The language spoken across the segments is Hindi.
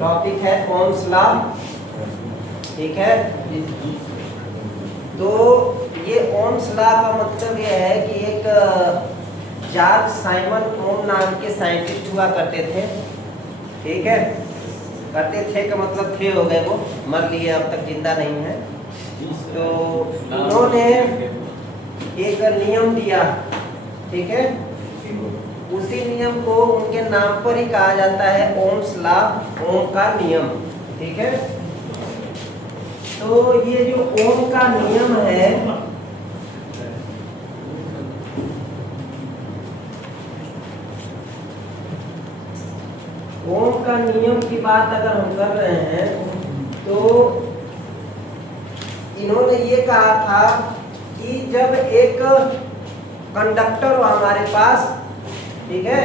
टॉपिक है ओम्स लॉ, ठीक है। तो ये ओम्स लॉ का मतलब ये है कि एक जॉर्ज साइमन ओम नाम के साइंटिस्ट हुआ करते थे, ठीक है। करते थे का मतलब थे हो गए, वो मर लिए, अब तक जिंदा नहीं है। तो उन्होंने एक नियम दिया, ठीक है। उसी नियम को उनके नाम पर ही कहा जाता है ओम्स लॉ, ओम का नियम, ठीक है। तो ये जो ओम का नियम है, ओम का नियम की बात अगर हम कर रहे हैं तो इन्होंने ये कहा था कि जब एक कंडक्टर हो हमारे पास, ठीक है,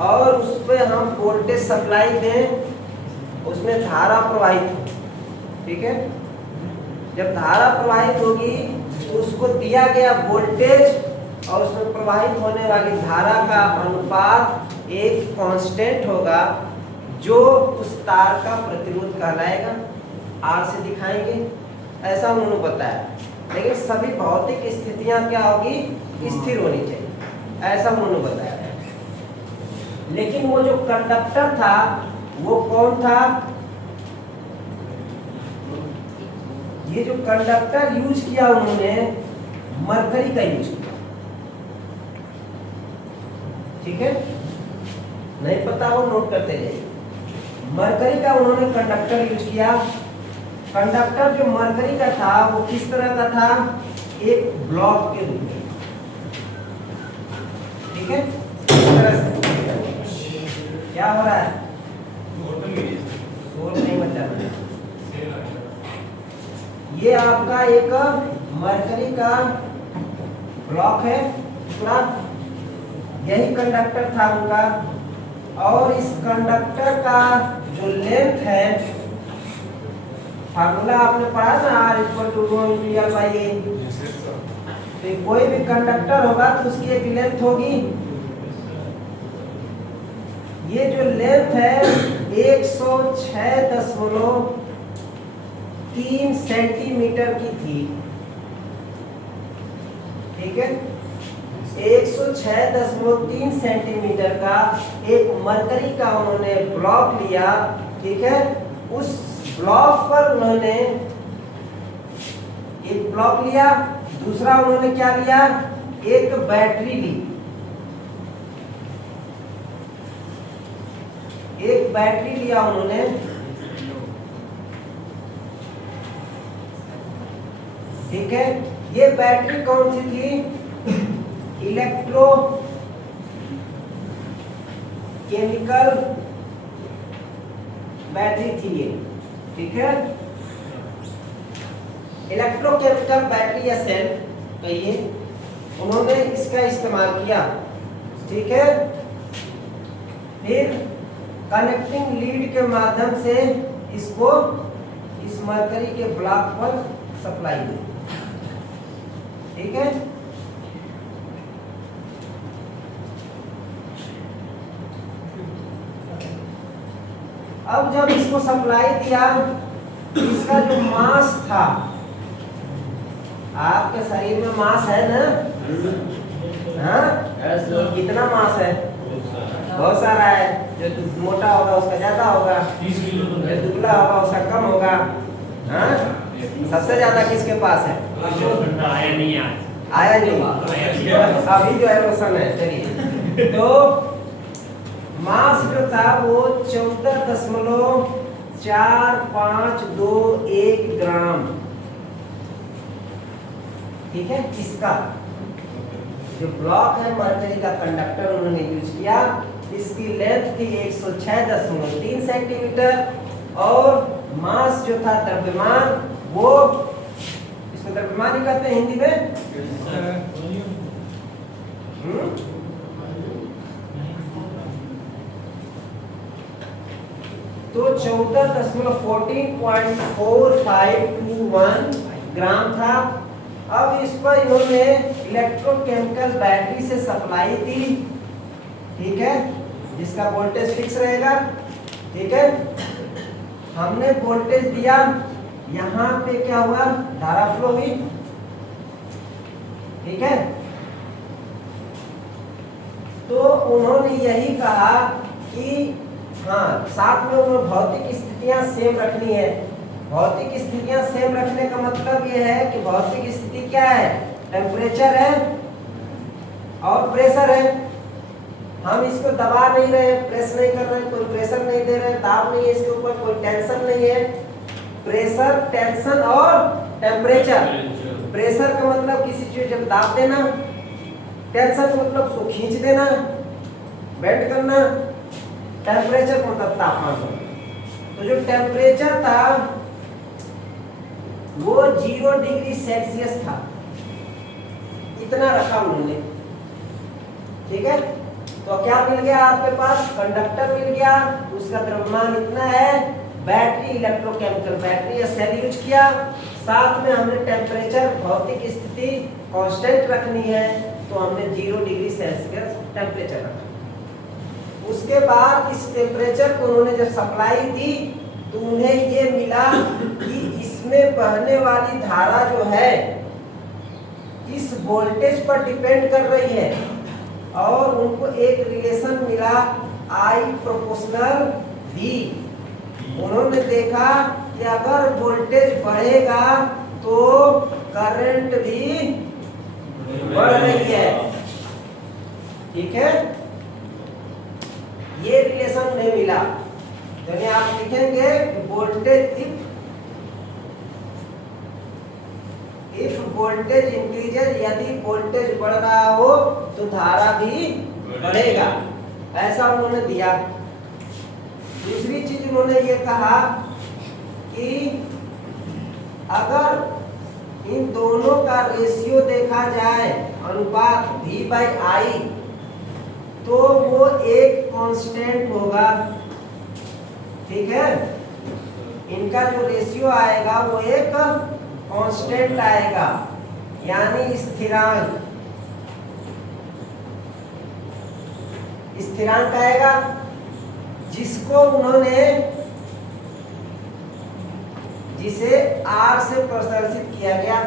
और उस पर हम वोल्टेज सप्लाई दें, उसमें धारा प्रवाहित हो, ठीक है। जब धारा प्रवाहित होगी तो उसको दिया गया वोल्टेज और उसमें प्रवाहित होने वाली धारा का अनुपात एक कांस्टेंट होगा, जो उस तार का प्रतिरोध कहलाएगा। आर से दिखाएंगे, ऐसा उन्होंने बताया। लेकिन सभी भौतिक स्थितियां क्या होगी, स्थिर होनी चाहिए, ऐसा उन्होंने बताया। लेकिन वो जो कंडक्टर था वो कौन था? ये जो कंडक्टर यूज किया उन्होंने मरकरी का यूज किया, ठीक है। नहीं पता हो नोट करते जाइए। मरकरी का उन्होंने कंडक्टर यूज किया। कंडक्टर जो मरकरी का था वो किस तरह का था? एक ब्लॉक के रूप में, ठीक है। इस तरह से क्या हो रहा है? शोर नहीं मचा। ये आपका एक मरकरी का ब्लॉक है, टुकड़ा। यही कंडक्टर था उनका। और इस कंडक्टर का जो लेंथ है, फार्मूला आपने पढ़ा ना, R = ρ × L/A। तो कोई भी कंडक्टर होगा तो उसकी एक लेंथ होगी। ये जो लेंथ है 106.3 सेंटीमीटर की थी, ठीक है। 106.3 सेंटीमीटर का एक मरकरी का उन्होंने ब्लॉक लिया, ठीक है। उस ब्लॉक पर उन्होंने एक ब्लॉक लिया, दूसरा उन्होंने क्या लिया? एक बैटरी ली। एक बैटरी लिया उन्होंने, ठीक है। ये बैटरी कौन सी थी? इलेक्ट्रो केमिकल बैटरी थी ये, ठीक है। इलेक्ट्रोकेमिकल बैटरी या सेल कहिए, उन्होंने इसका इस्तेमाल किया, ठीक है। फिर कनेक्टिंग लीड के माध्यम से इसको इस मरकरी के ब्लॉक पर सप्लाई दी, ठीक है। अब जब इसको सप्लाई दिया, इसका जो मास था, आपके शरीर में मास है ना? हाँ, कितना मास है? बहुत सारा है। जो मोटा होगा उसका ज्यादा होगा, जो दुबला होगा उसका कम होगा। हाँ, सबसे ज्यादा किसके पास है? आया नहीं, अभी जो है रोशन है। चलिए, तो मास जो था वो 14.4521 ग्राम, ठीक है। इसका जो ब्लॉक है मरकरी का कंडक्टर उन्होंने यूज किया, इसकी लेंथ थी 106.3 सेंटीमीटर और मास जो था द्रव्यमान, वो इसको द्रव्यमान ही कहते हैं हिंदी में। तो 14.144521 ग्राम था। अब इस पर इन्होंने इलेक्ट्रोकेमिकल बैटरी से सप्लाई दी, ठीक है, जिसका वोल्टेज फिक्स रहेगा, ठीक है। हमने वोल्टेज दिया, यहाँ पे क्या हुआ, धारा फ्लो हुई, ठीक है। तो उन्होंने यही कहा कि हाँ, साथ में उन्होंने भौतिक स्थितियां सेम रखनी है। भौतिक स्थितियां सेम रखने का मतलब ये है कि भौतिक स्थिति क्या है, टेम्परेचर है और प्रेशर है। हम इसको दबा नहीं रहे, प्रेस नहीं कर रहे, कोई प्रेशर नहीं दे रहे, दाब नहीं है इसके ऊपर, कोई टेंशन नहीं है। प्रेशर, टेंशन और टेम्परेचर। प्रेशर का मतलब किसी चीज जब दाब देना, टेंशन का मतलब उसको खींच देना, बेंड करना, टेम्परेचर का मतलब तापमान। तो जो टेम्परेचर था वो 0 डिग्री सेल्सियस था, इतना रखा उन्होंने, ठीक है। तो क्या मिल गया आपके पास, कंडक्टर मिल गया, उसका द्रव्यमान इतना है। बैटरी, इलेक्ट्रोकेमिकल बैटरी या सेल यूज किया, साथ में हमने टेम्परेचर, भौतिक स्थिति कांस्टेंट रखनी है, तो हमने 0 डिग्री सेल्सियस टेम्परेचर रखा। उसके बाद इस टेम्परेचर को उन्होंने जब सप्लाई दी तो उन्हें ये मिला कि इसमें बहने वाली धारा जो है इस वोल्टेज पर डिपेंड कर रही है, और उनको एक रिलेशन मिला I प्रोपोर्शनल V। उन्होंने देखा कि अगर वोल्टेज बढ़ेगा तो करंट भी बढ़ रही है, ठीक है। ये रिलेशन नहीं मिला, यानी आप लिखेंगे वोल्टेज इफ वोल्टेज इंक्रीजेज, यदि वोल्टेज बढ़ रहा हो तो धारा भी बढ़ेगा, ऐसा उन्होंने दिया। दूसरी चीज उन्होंने ये कहा कि अगर इन दोनों का रेशियो देखा जाए, अनुपात V/I, तो वो एक कांस्टेंट होगा, ठीक है। इनका जो रेशियो आएगा वो एक कांस्टेंट आएगा, यानी स्थिरांक, स्थिरांक आएगा, जिसको उन्होंने, जिसे R से प्रदर्शित किया गया,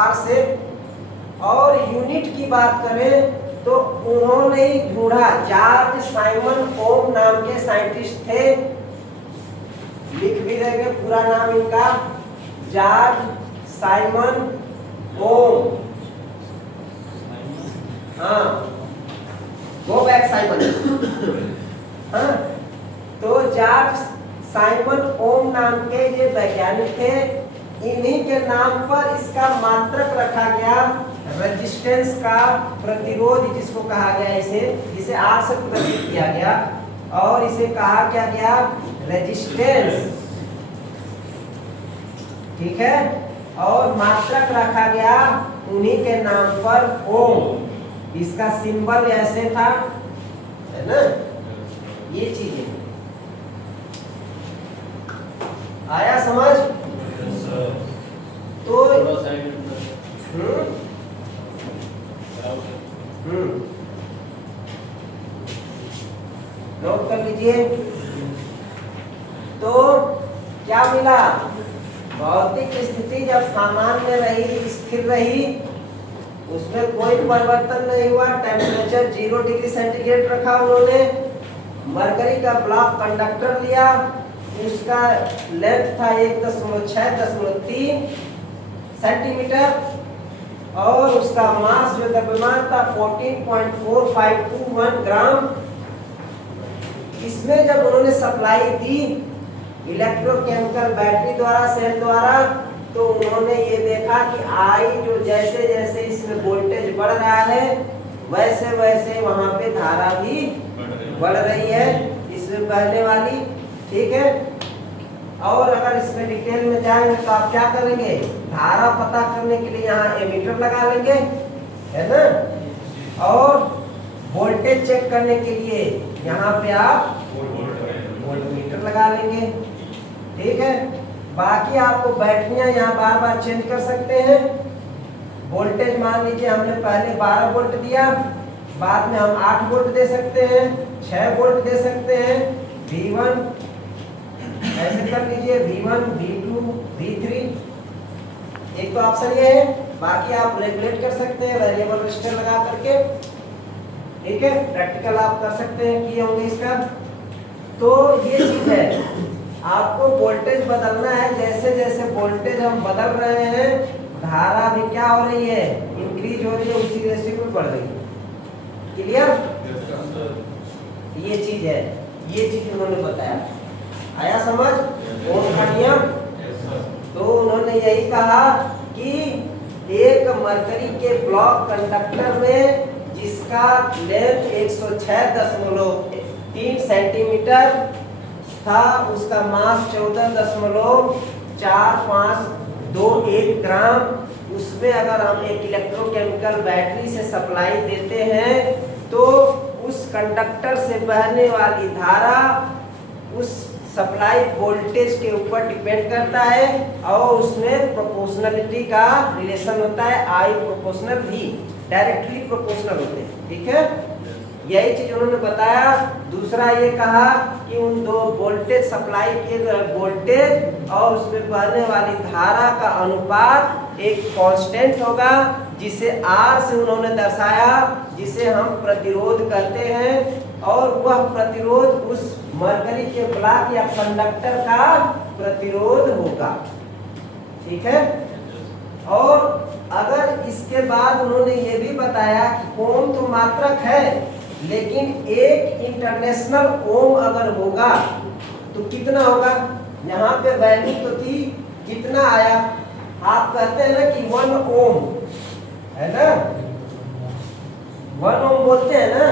R से। और यूनिट की बात करें तो उन्होंने ही ढूंढा, जॉर्ज साइमन ओम नाम के साइंटिस्ट थे, लिख भी देंगे पूरा नाम इनका, जॉर्ज साइमन ओम, हाँ, गो बैक साइमन, हाँ। तो जॉर्ज साइमन ओम नाम के ये वैज्ञानिक थे, इन्हीं के नाम पर इसका मात्रक रखा गया, रेजिस्टेंस का प्रतिरोध जिसको कहा गया, इसे, जिसे R से प्रदर्शित किया गया, और इसे कहा क्या गया, रेजिस्टेंस, ठीक है। और मात्रक रखा गया उन्हीं के नाम पर, ओम। इसका सिंबल ऐसे था, है ना, ये चीजें आया समझ। तो नोट कर लीजिए। तो क्या मिला, भौतिक स्थिति जब सामान्य रही, स्थिर रही, उसमें कोई परिवर्तन नहीं हुआ, टेम्परेचर 0 डिग्री सेंटीग्रेड रखा उन्होंने। मरकरी का ब्लॉक कंडक्टर लिया, उसका लेंथ था 1.6-3 सेंटीमीटर, और उसका मास जो द्रव्यमान था 14.4521 ग्राम। इसमें जब उन्होंने सप्लाई दी इलेक्ट्रोकेमिकल बैटरी द्वारा, सेल द्वारा, तो उन्होंने ये देखा कि I जो जैसे जैसे इसमें वोल्टेज बढ़ रहा है वैसे वैसे वहां पे धारा भी बढ़ रही है, इसमें बहने वाली, ठीक है। और अगर इसमें डिटेल में जाएंगे तो आप क्या करेंगे, धारा पता करने के लिए यहाँ एमीटर लगा लेंगे, है ना, और वोल्टेज चेक करने के लिए यहाँ पे आप वोल्टमीटर लगा लेंगे, ठीक है। बाकी आपको बैटरियां यहाँ बार बार चेंज कर सकते हैं। वोल्टेज मान लीजिए हमने पहले 12 वोल्ट दिया, बाद में हम 8 वोल्ट दे सकते हैं, 6 वोल्ट दे सकते हैं। V1 ऐसे कर लीजिए, V1 V2 V3, एक तो ऑप्शन ये है। बाकी आप रेगुलेट कर सकते हैं वेरिएबल रजिस्टर लगा करके, ठीक है। प्रैक्टिकल आप कर सकते हैं, किए होंगे इसका। तो ये चीज है, आपको वोल्टेज बदलना है। जैसे जैसे वोल्टेज हम बदल रहे हैं, धारा भी क्या हो रही है, इंक्रीज हो रही है, उसी रेशियो में बढ़ रही है। क्लियर? ये चीज है, ये चीज उन्होंने बताया। आया समझ? ओम का नियम। तो उन्होंने यही कहा कि एक मरकरी के ब्लॉक कंडक्टर में जिसका लेंथ 106.3 सेंटीमीटर था, उसका मास 14.4521 ग्राम, उसमें अगर हम एक इलेक्ट्रोकेमिकल बैटरी से सप्लाई देते हैं तो उस कंडक्टर से बहने वाली धारा उस सप्लाई वोल्टेज के ऊपर डिपेंड करता है और उसमें प्रोपोर्शनलिटी का रिलेशन होता है, I proportional V, directly proportional होते हैं, ठीक है। यही चीज उन्होंने बताया। दूसरा ये कहा कि उन दो वोल्टेज सप्लाई के वोल्टेज और उसमें बहने वाली धारा का अनुपात एक कांस्टेंट होगा, जिसे R से उन्होंने दर्शाया, जिसे हम प्रतिरोध कहते हैं। और वह प्रतिरोध उस मरकरी के ब्लॉक या कंडक्टर का प्रतिरोध होगा, ठीक है। और अगर इसके बाद उन्होंने ये भी बताया कि ओम तो मात्रक है, लेकिन एक इंटरनेशनल ओम अगर होगा तो कितना होगा। यहाँ पे वैल्यू तो थी, कितना आया, आप कहते हैं ना कि 1 ओम है ना, 1 ओम बोलते हैं ना,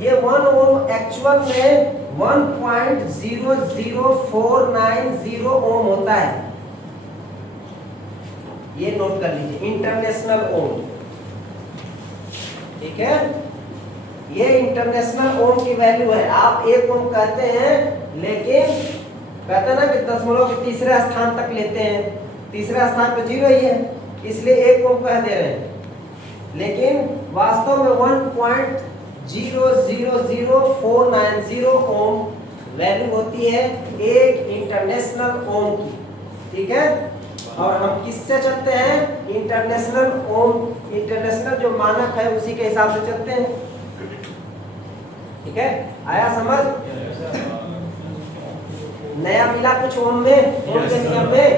ये 1 ओम एक्चुअल में 1.00490 ओम होता है। ये नोट कर लीजिए, इंटरनेशनल ओम, ठीक है। ये इंटरनेशनल ओम की वैल्यू है। आप 1 ओम कहते हैं, लेकिन कहते हैं ना कि दशमलव के तीसरे स्थान तक लेते हैं, तीसरे स्थान पे 0 ही है, इसलिए 1 ओम कह दे रहे हैं। लेकिन वास्तव में 1.000490 ओम वैल्यू होती है एक इंटरनेशनल ओम की, ठीक है। और हम किससे चलते हैं, इंटरनेशनल ओम, इंटरनेशनल जो मानक है उसी के हिसाब से चलते हैं, ठीक है। आया समझ? नया मिला कुछ ओम में, ओम के नियम में?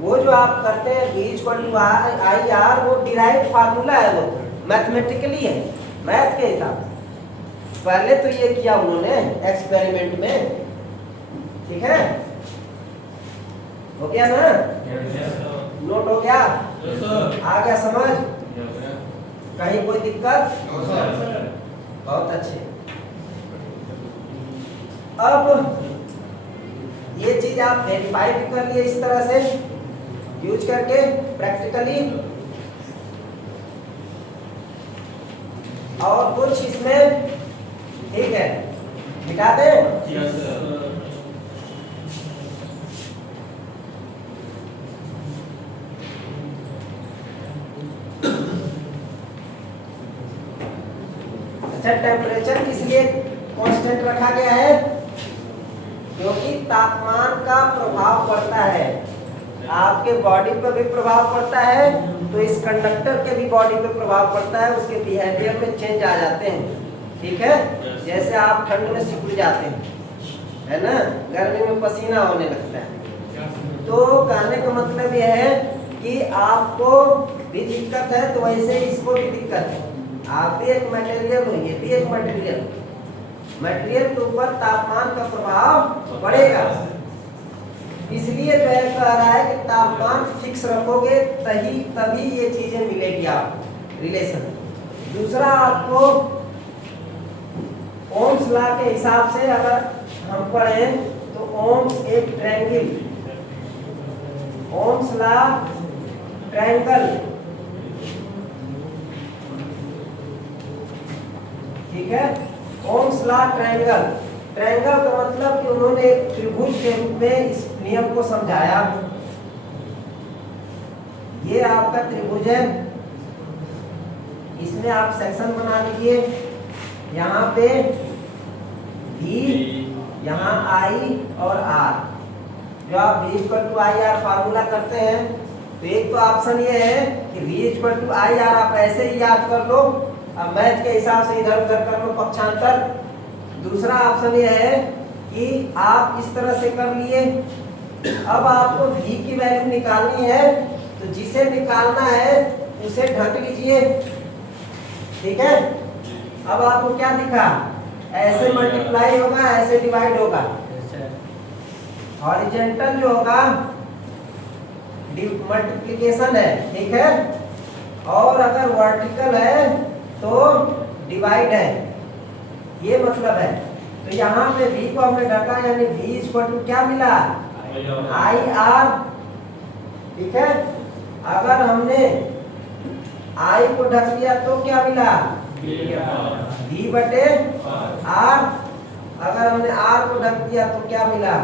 वो जो आप करते हैं V=IR, वो डिराइव फार्मूला है, वो मैथमेटिकली है, मैथ के हिसाब से। पहले तो ये किया उन्होंने एक्सपेरिमेंट में, ठीक है। हो गया ना? नोट हो गया? आ गया समझ? कहीं कोई दिक्कत? बहुत अच्छे। अब ये चीज आप वेरीफाई भी कर लिए इस तरह से यूज करके प्रैक्टिकली, और कुछ इसमें ठीक है मिटा दें। अच्छा, टेम्परेचर किस लिए कांस्टेंट रखा गया है, क्योंकि तापमान का प्रभाव पड़ता है, आपके बॉडी पर भी प्रभाव पड़ता है, तो इस कंडक्टर के भी बॉडी पे प्रभाव पड़ता है, उसके बिहेवियर में चेंज आ जाते हैं, ठीक है। जैसे आप ठंड में सिकुड़ जाते हैं, है ना, गर्मी में पसीना होने लगता है। तो कहने का मतलब यह है कि आपको भी दिक्कत है, तो वैसे इसको भी दिक्कत है। आप भी एक मटेरियल हो, ये भी एक मटेरियल, मटेरियल के ऊपर तापमान का प्रभाव पड़ेगा। इसलिए जो है कह रहा है कि तापमान फिक्स रखोगे तभी ये चीजें मिलेगी आपको, रिलेशन। दूसरा, आपको ओम्स लॉ के हिसाब से अगर हम पढ़ें तो ओम्स एक ट्रायंगल, ओम्स लॉ ट्रायंगल, ठीक है। ओम्स लॉ ट्रायंगल, ट्रायंगल का मतलब कि उन्होंने एक त्रिभुज के रूप में इस नियम को समझाया। ये आपका त्रिभुज है, इसमें आप सेक्शन बना लीजिए। यहाँ पे V, यहाँ I और R। जो आप V equal to I R formula करते हैं तो एक तो ऑप्शन ये है कि V equal to I R आप ऐसे ही याद कर लो, अब मैथ के हिसाब से इधर उधर कर लो पक्षांतर। दूसरा ऑप्शन ये है कि आप इस तरह से कर लिए। अब आपको V की वैल्यू निकालनी है तो जिसे निकालना है उसे ढक लीजिए, ठीक है। अब आपको क्या दिखा, ऐसे मल्टीप्लाई होगा, ऐसे डिवाइड होगा। हॉरिजॉन्टल जो होगा मल्टीप्लिकेशन है, ठीक है, और अगर वर्टिकल है तो डिवाइड है, ये मतलब है। तो यहाँ पे V को हमने ढका, यानी V इक्वल टू क्या मिला, आई आर, ठीक है। अगर हमने I को ढक दिया तो क्या मिला, V बटे R। अगर हमने R को ढक दिया तो क्या मिला,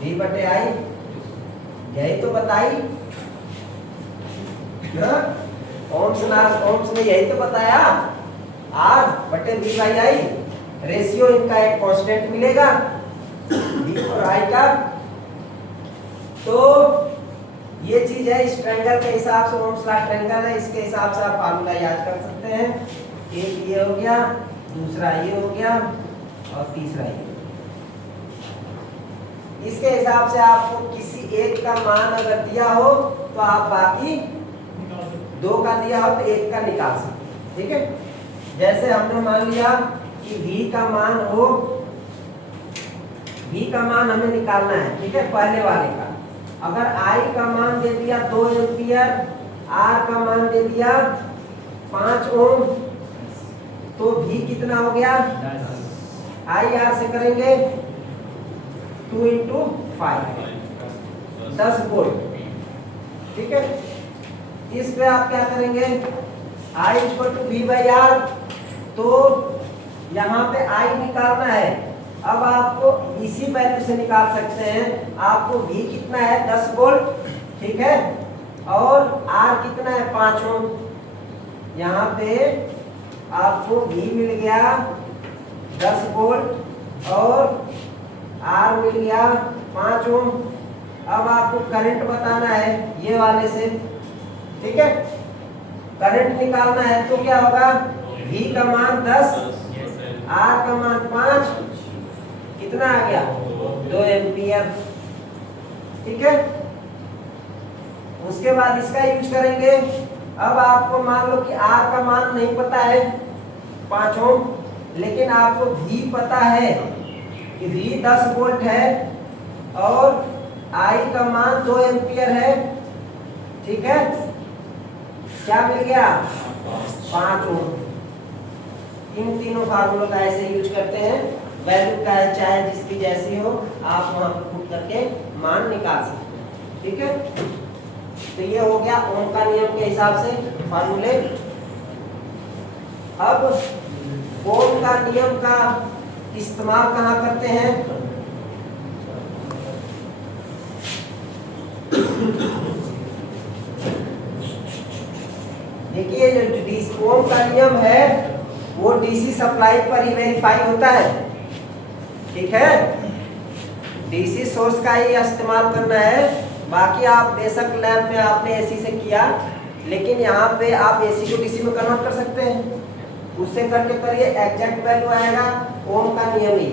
V बटे I। यही तो बताई ओम्स ने यही तो बताया, R बटे V बाई I। रेशियो इनका एक कांस्टेंट मिलेगा V और I का। तो ये चीज है, इस ट्रायंगल के हिसाब से ओम्स लॉ ट्रायंगल है, इसके हिसाब से आप फार्मूला याद कर सकते हैं। एक ये हो गया, दूसरा ये हो गया और तीसरा ये। इसके हिसाब से आपको किसी एक का मान अगर दिया हो तो आप बाकी दो का दिया हो तो एक का निकाल सकते हैं, ठीक है। जैसे हमने मान लिया कि V का मान हो, V का मान हमें निकालना है, ठीक है, पहले वाले का। अगर I का मान दे दिया 2 एम्पियर, R का मान दे दिया 5 ओम, तो V कितना हो गया, I R से करेंगे 2 इंटू 5, 10 वोल्ट, ठीक है। इस पे आप क्या करेंगे, I equal to V by R, तो यहाँ पे I निकालना है। अब आपको इसी वैल्यू से निकाल सकते हैं। आपको V कितना है, 10 वोल्ट, ठीक है, और R कितना है, 5 ओम। यहाँ पे आपको V मिल गया 10 वोल्ट और R मिल गया 5 ओम। अब आपको करंट बताना है ये वाले से, ठीक है। करंट निकालना है तो क्या होगा, V का मान 10, R का मान 5, कितना आ गया, 2 एम्पियर, ठीक है। उसके बाद इसका यूज करेंगे। अब आपको मान लो कि R का मान नहीं पता है 5 ओम, लेकिन आपको V पता है कि V 10 वोल्ट है और I का मान 2 एम्पियर है, ठीक है। क्या मिल गया, 5 ओम। इन तीनों फार्मूलों का ऐसे यूज करते हैं। वैल्यू का चाहे जिसकी जैसी हो, आप वहां पर पुट करके मान निकाल सकते हैं, ठीक है। तो ये हो गया ओम का नियम के हिसाब से फार्मूले। अब ओम का नियम का इस्तेमाल कहाँ करते हैं, देखिए जो ओम का नियम है वो डीसी सप्लाई पर ही वेरीफाई होता है, ठीक है। डीसी सोर्स का ही इस्तेमाल करना है। बाकी आप बेशक लैब में आपने एसी से किया, लेकिन यहाँ पे आप एसी को डीसी में कन्वर्ट कर सकते हैं। उससे करके करिए, एग्जैक्ट वैल्यू आएगा ओम का नियम ही।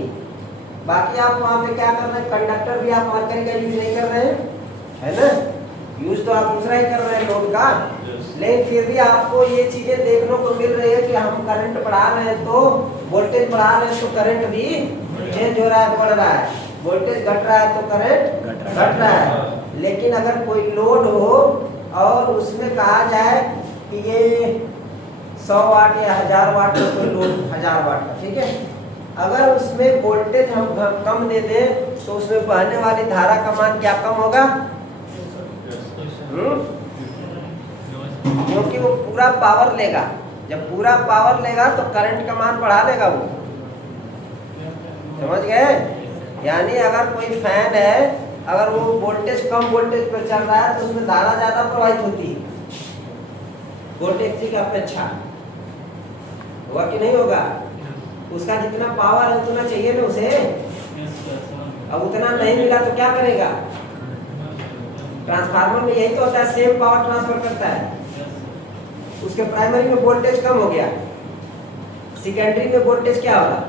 बाकी आप वहाँ पे क्या कर रहे हैं, कंडक्टर भी आप मरकरी का यूज नहीं कर रहे हैं, है ना, यूज तो आप दूसरा ही कर रहे हैं लोड का। लेकिन फिर भी आपको ये चीजें देखने को मिल रही है कि हम करंट बढ़ा रहे हैं तो वोल्टेज बढ़ा रहे हैं तो करंट भी चेंज हो रहा है, बढ़ रहा है। वोल्टेज घट रहा है तो करंट घट रहा है। लेकिन अगर कोई लोड हो और उसमें कहा जाए कि ये 100 वाट या 1000 वाट का कोई लोड, 1000 वाट का, ठीक है, अगर उसमें वोल्टेज हम कम दे दें तो उसमें बहने वाली धारा का मान क्या कम होगा, क्योंकि वो पूरा पावर लेगा। जब पूरा पावर लेगा तो करंट का मान बढ़ा देगा वो, समझ गए। यानी अगर कोई फैन है, अगर वो वोल्टेज कम वोल्टेज पर चल रहा है तो उसमें धारा ज्यादा प्रवाहित होती है वोल्टेज की अपेक्षा। होगा कि नहीं होगा? उसका जितना पावर है उतना चाहिए ना उसे। अब उतना नहीं मिला तो क्या करेगा? ट्रांसफार्मर में यही तो होता है, सेम पावर ट्रांसफर करता है। उसके प्राइमरी में वोल्टेज कम हो गया, सेकेंडरी में वोल्टेज क्या होगा?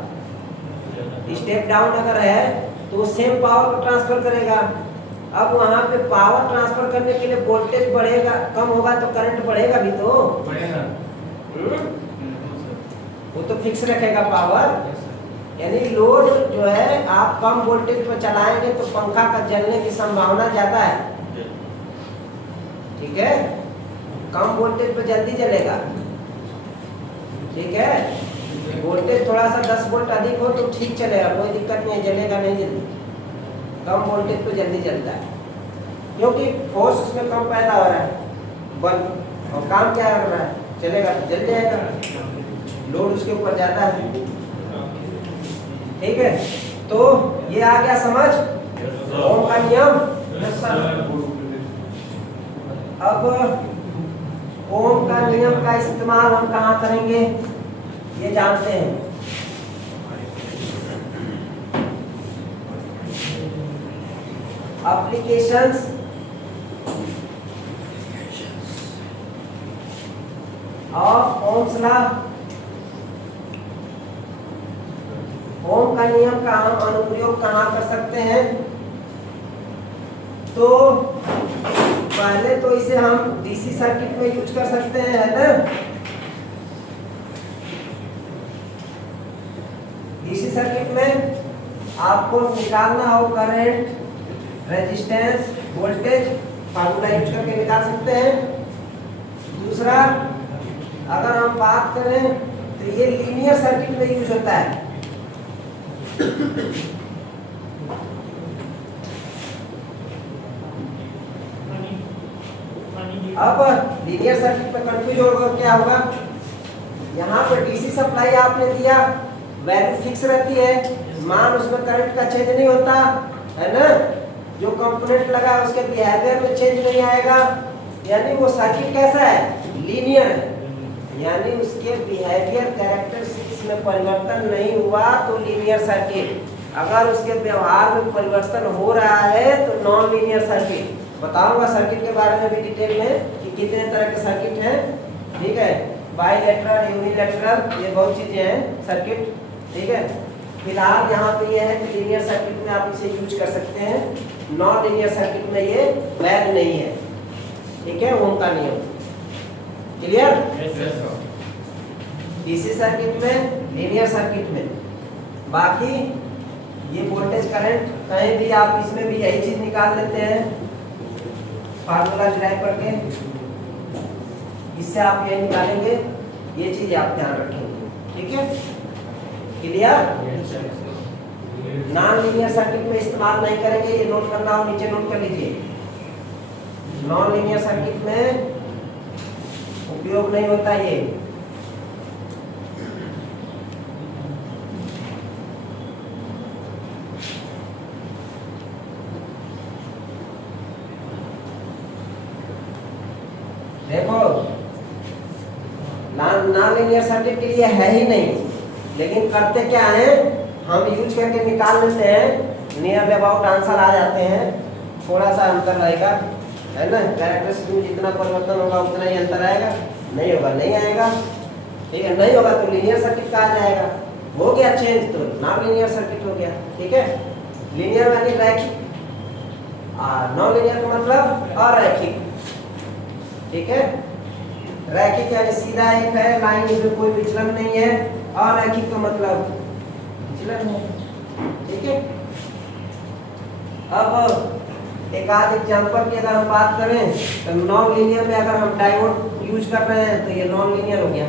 स्टेप डाउन अगर है तो वो सेम पावर को ट्रांसफर करेगा। अब वहां पे पावर ट्रांसफर करने के लिए वोल्टेज बढ़ेगा, कम होगा तो करंट बढ़ेगा भी तो बढ़ेगा। वो तो फिक्स रखेगा पावर। यानी लोड जो है आप कम वोल्टेज पर चलाएंगे तो पंखा का जलने की संभावना ज्यादा है। ठीक है, कम वोल्टेज पर जल्दी जलेगा। ठीक है, वोल्टेज थोड़ा सा 10 वोल्ट अधिक हो तो ठीक चलेगा, कोई दिक्कत नहीं है, जलेगा नहीं जल्दी। कम वोल्टेज पे जल्दी जलता है क्योंकि फोर्स उसमें कम पैदा हो रहा है, बल और काम क्या कर रहा है, चलेगा तो जल जाएगा, लोड उसके ऊपर ज्यादा है। ठीक है, तो ये आ गया समझ ओम का नियम। अब ओम का नियम का इस्तेमाल हम कहाँ करेंगे ये जानते हैं। Applications of Ohm's law. Ohm का नियम का हम अनुप्रयोग कहाँ कर सकते हैं? तो पहले तो इसे हम डीसी सर्किट में यूज कर सकते हैं, है ना। डीसी सर्किट में आपको निकालना हो current, resistance, voltage, formula use करके निकाल सकते हैं। दूसरा, अगर हम बात करें तो ये लीनियर सर्किट में यूज होता है। अब लीनियर सर्किट में कंफ्यूज होगा, क्या होगा? यहाँ पर डीसी सप्लाई आपने दिया, वैल्यू फिक्स रहती है, मान उसमें करंट का चेंज नहीं होता है ना। जो कंपोनेंट लगा उसके बिहेवियर में चेंज नहीं आएगा, यानी वो सर्किट कैसा है? लीनियर है। यानी उसके बिहेवियर कैरेक्टरिस्टिक्स में परिवर्तन नहीं हुआ तो लीनियर सर्किट। अगर उसके व्यवहार में परिवर्तन हो रहा है तो नॉन लीनियर सर्किट। बताऊंगा सर्किट के बारे में भी डिटेल में कि कितने तरह के सर्किट हैं। ठीक है, बाइलेटरल, यूनिलैटरल, ये बहुत चीजें हैं सर्किट। ठीक है, फिलहाल यहाँ पे ये है कि लीनियर सर्किट में आप इसे यूज कर सकते हैं, नॉन लीनियर सर्किट में ये वैध नहीं है। ठीक है, ओम का नियम क्लियर? डीसी सर्किट में, लीनियर सर्किट में। बाकी ये वोल्टेज करंट कहीं भी आप इसमें भी यही चीज निकाल लेते हैं, फार्मूला डिराइव करके इससे आप यही निकालेंगे। ये चीज आप ध्यान रखेंगे। ठीक है, क्लियर? नॉन लीनियर सर्किट में इस्तेमाल नहीं करेंगे, ये नोट करना हो नीचे नोट कर लीजिए। नॉन लीनियर सर्किट में उपयोग नहीं होता ये। देखो, नॉन लीनियर सर्किट के लिए है ही नहीं, लेकिन करते क्या है, हम यूज करके निकाल लेते हैं, नियर अबाउट आंसर आ जाते हैं। थोड़ा सा अंतर रहेगा, है ना। कैरेक्टरिस्टिक में जितना परिवर्तन होगा उतना ही अंतर आएगा, नहीं होगा नहीं आएगा। ठीक है, नहीं होगा तो लीनियर सर्किट कहा जाएगा। हो गया चेंज तो नॉन लीनियर सर्किट हो गया। ठीक है, लीनियर यानी रैखिक, नॉन लीनियर का मतलब अरैखिक। ठीक है, रैखिक यानी सीधा एक है, लाइन इसमें कोई विचलन नहीं है। अरैखिक का मतलब विचलन है। ठीक है, अब एक आध एग्जांपल की अगर हम बात करें तो नॉन लीनियर में अगर हम डायोड यूज कर रहे हैं तो ये नॉन लीनियर हो गया।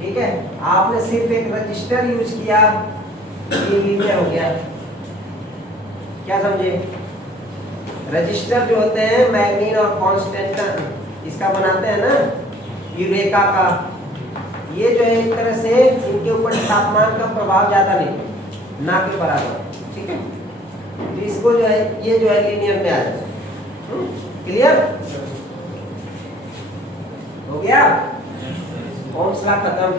ठीक है, आपने सिर्फ एक रजिस्टर यूज किया, ये लीनियर हो गया। क्या समझे? रजिस्टर जो होते हैं मैग्नीन और कॉन्स्टेंट इसका बनाते हैं ना, यूरेका का। ये जो है एक तरह से इनके ऊपर तापमान का प्रभाव ज्यादा नहीं, ना के बराबर। ठीक है, तो इसको जो है ये जो है लीनियर में आ जाए। क्लियर हो गया? ओम्स लॉ खत्म।